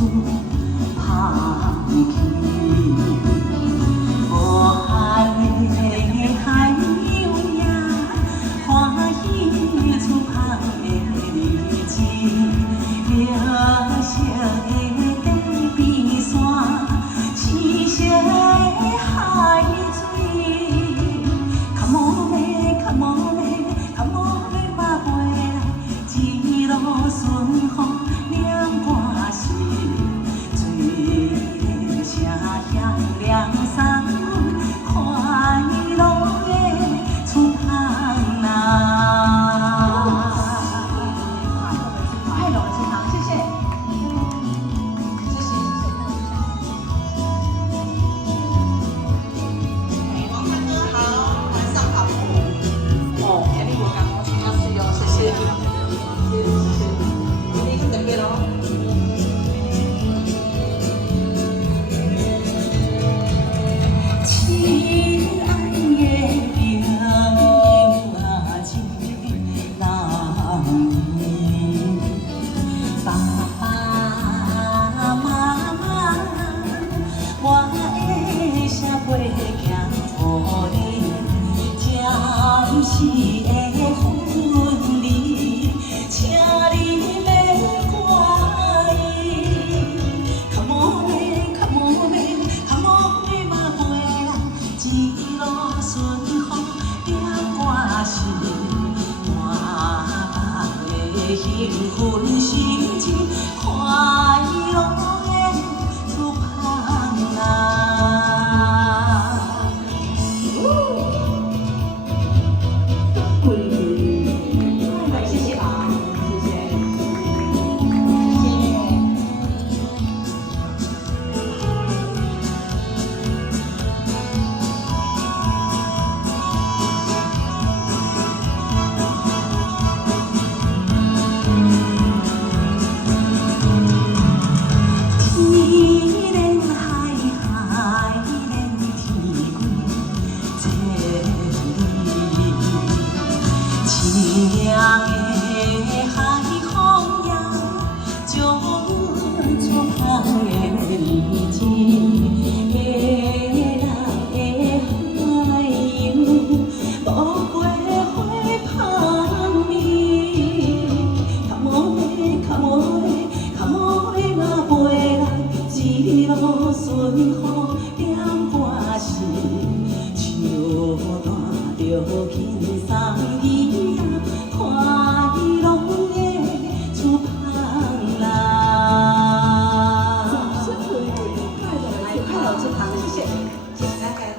香气。无限的海洋呀，欢喜出香的日子，绿色的地边山，青色的海水。Come on baby, come on baby, come on baby， 把回来，一路顺风念歌词，醉的声响亮三分，快乐的出航啦！快乐出航，谢谢，谢谢。王大哥好，晚上好。哦，今天我刚刚去要睡哦，谢谢，谢谢，今天是特别咯。亲爱的朋友啊，一人年，爸爸妈妈，我会写陪行予你，暂时的分离，请你免怪意。Come on baby, come on baby, come on baby， 嘛回来，一路顺风念歌词，满目的兴奋心情，快乐的出航啦！谢谢啊，谢谢，谢谢。天连海，海连天归，千里。清凉的海风呀，将出航的日子，夜来的海洋，无花花香味。Come on baby, come on baby, come on baby， 嘛回来，一路顺风念歌词，唱弹着轻。